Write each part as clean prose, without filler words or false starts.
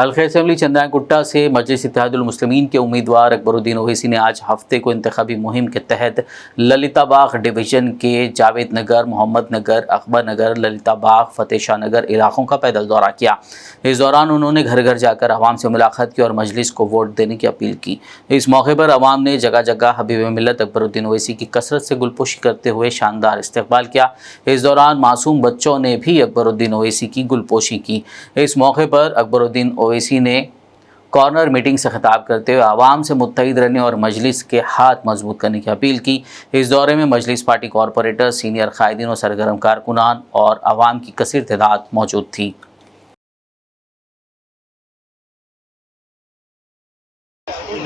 حلقہ اسمبلی چندرائن گٹا سے مجلس اتحاد المسلمین کے امیدوار اکبرالدین اویسی نے آج ہفتے کو انتخابی مہم کے تحت للیتا باغ ڈویژن کے جاوید نگر، محمد نگر، اکبر نگر، للیتا باغ، فتح شاہ نگر علاقوں کا پیدل دورہ کیا۔ اس دوران انہوں نے گھر گھر جا کر عوام سے ملاقات کی اور مجلس کو ووٹ دینے کی اپیل کی۔ اس موقع پر عوام نے جگہ جگہ حبیب ملت اکبرالدین اویسی کی کثرت سے گلپوشی کرتے ہوئے شاندار استقبال کیا۔ اس دوران معصوم بچوں نے بھی اکبرالدین اویسی کی گلپوشی کی۔ اس موقع پر اکبرالدین اویسی نے کارنر میٹنگ سے خطاب کرتے ہوئے عوام سے متحد رہنے اور مجلس کے ہاتھ مضبوط کرنے کی اپیل کی۔ اس دورے میں مجلس پارٹی کارپوریٹر، سینئر قائدین و سرگرم کارکنان اور عوام کی کثیر تعداد موجود تھی۔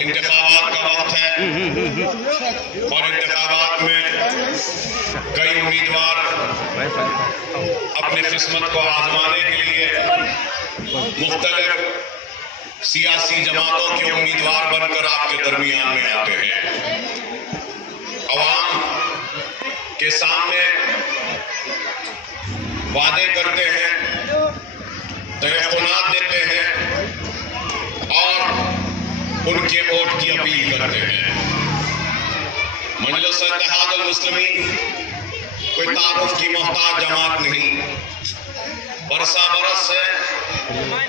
انتخابات کا وقت ہے اور انتخابات میں کئی امیدوار اپنی قسمت کو آزمانے کے لیے مختلف سیاسی جماعتوں کے امیدوار بن کر آپ کے درمیان میں آتے ہیں۔ عوام کے سامنے وعدے کرتے ہیں، تیقنات دیتے ہیں اور ان کے ووٹ کی اپیل کرتے ہیں۔ مجلس اتحاد المسلمین کوئی تعارف کی محتاج جماعت نہیں، برسا برس سے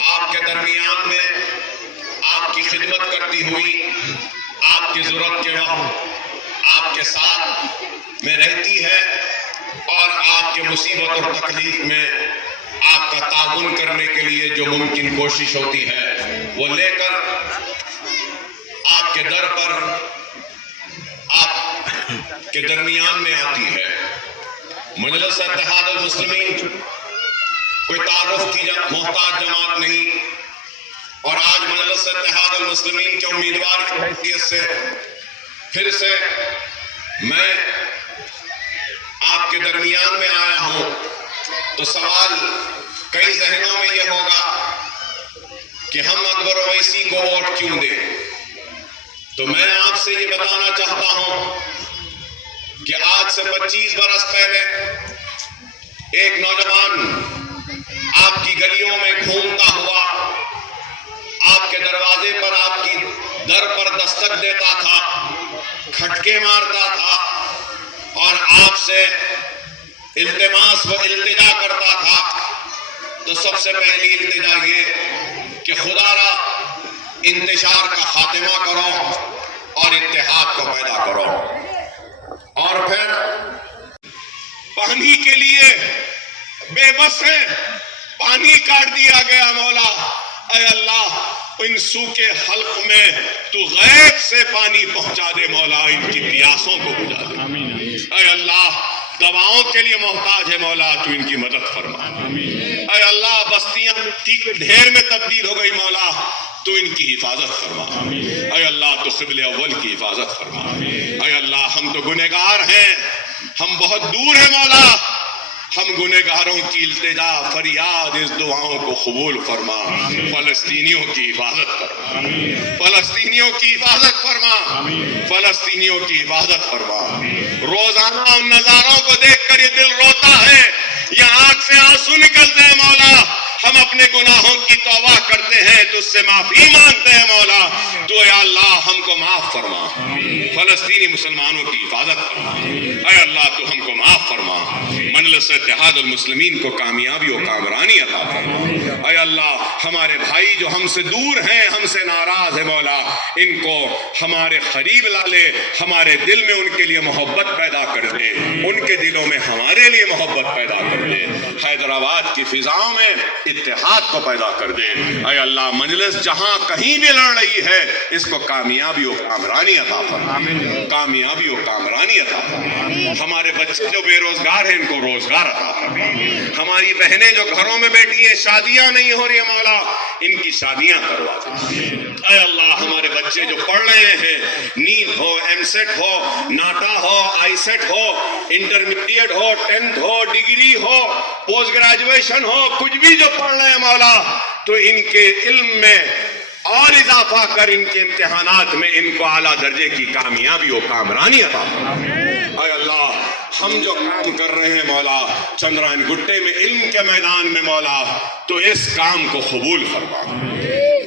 آپ کے درمیان میں آپ کی خدمت کرتی ہوئی، آپ کی ضرورت کے وقت آپ کے ساتھ میں رہتی ہے اور آپ کے مصیبت اور تکلیف میں آپ کا تعاون کرنے کے لیے جو ممکن کوشش ہوتی ہے وہ لے کر آپ کے در پر آپ کے درمیان میں آتی ہے۔ مجلس اتحاد المسلمین کوئی تعارف کی محتاج جماعت نہیں، اور آج مجلس اتحاد المسلمین کے امیدوار کی حیثیت سے پھر سے میں آپ کے درمیان میں آیا ہوں تو سوال کئی ذہنوں میں یہ ہوگا کہ ہم اکبر اویسی کو ووٹ کیوں دیں؟ تو میں آپ سے یہ بتانا چاہتا ہوں کہ آج سے 25 برس پہلے ایک نوجوان آپ کی گلیوں میں گھومتا ہوا آپ کے دروازے پر، آپ کی در پر دستک دیتا تھا، کھٹکے مارتا تھا اور آپ سے التماس و التجا کرتا تھا، تو سب سے پہلی التجا یہ کہ خدا را انتشار کا خاتمہ کرو اور اتحاد کو پیدا کرو۔ اور پھر پانی کے لیے بے بس ہے، پانی کاٹ دیا گیا۔ مولا اے اللہ، ان سوکھے حلق میں تو غیب سے پانی پہنچا دے، مولا ان کی پیاسوں کو بجھا دے۔ اے اللہ، دواؤں کے لیے محتاج ہے، مولا تو ان کی مدد فرما۔ اے اللہ، بستیاں مٹی کے ڈھیر میں تبدیل ہو گئی، مولا تو ان کی حفاظت فرما۔ اے اللہ، تو قبل اول کی حفاظت فرما۔ اے اللہ، ہم تو گنہگار ہیں، ہم بہت دور ہیں، مولا ہم گنہگاروں کی التجا فریاد اس دعاؤں کو قبول فرما۔ فلسطینیوں کی حفاظت فرما، فلسطینیوں کی حفاظت فرما، فلسطینیوں کی حفاظت فرما۔ روزانہ ان نظاروں کو دیکھ کر یہ دل روتا ہے، یہ آنکھ سے آنسو نکلتے ہیں، مولا ہم اپنے گناہوں کی توبہ کرتے ہیں تو اس سے معافی مانگتے ہیں، مولا تو اے اللہ ہم کو معاف فرما، فلسطینی مسلمانوں کی حفاظت فرما۔ اے اللہ تو ہم کو معاف فرما، مجلس اتحاد المسلمین کو کامیابی و کامرانی عطا فرما۔ اے اللہ، ہمارے بھائی جو ہم سے دور ہیں، ہم سے ناراض ہے، مولا ان کو ہمارے قریب لا لے، ہمارے دل میں ان کے لیے محبت پیدا کر دے، ان کے دلوں میں ہمارے لیے محبت پیدا کر دے۔ حیدرآباد کی فضاؤں میں اتحاد کو پیدا کر دے۔ اے اللہ، مجلس جہاں کہیں بھی لڑ رہی ہے اس کو کامیابی و کامرانی عطا فرما، کامیابی و کامرانی عطا فرما۔ ہمارے بچے جو بے روزگار ہیں ان کو روزگار عطا فرما۔ ہماری بہنیں جو گھروں میں بیٹھی ہیں، شادیاں نہیں ہو رہی ہیں، مولا ان کی شادیاں کروا دے۔ اے اللہ، ہمارے بچے جو پڑھ رہے ہیں، نیٹ ہو، ایم سیٹ ہو، ناٹا ہو، آئی سیٹ ہو، انٹرمیڈیٹ ہو، 10th ہو، ڈگری ہو، پوسٹ گریجویشن ہو، کچھ بھی جو پڑھ رہے ہیں، مولا تو ان کے علم میں اور اضافہ کر، ان کے امتحانات میں ان کو اعلیٰ درجے کی کامیابی و کامرانی عطا فرما۔ اے اللہ، ہم جو کام کر رہے ہیں مولا چندرائن گٹے میں علم کے میدان میں، مولا تو اس کام کو قبول فرما۔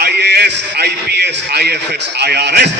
IAS, IPS, IFS, IRS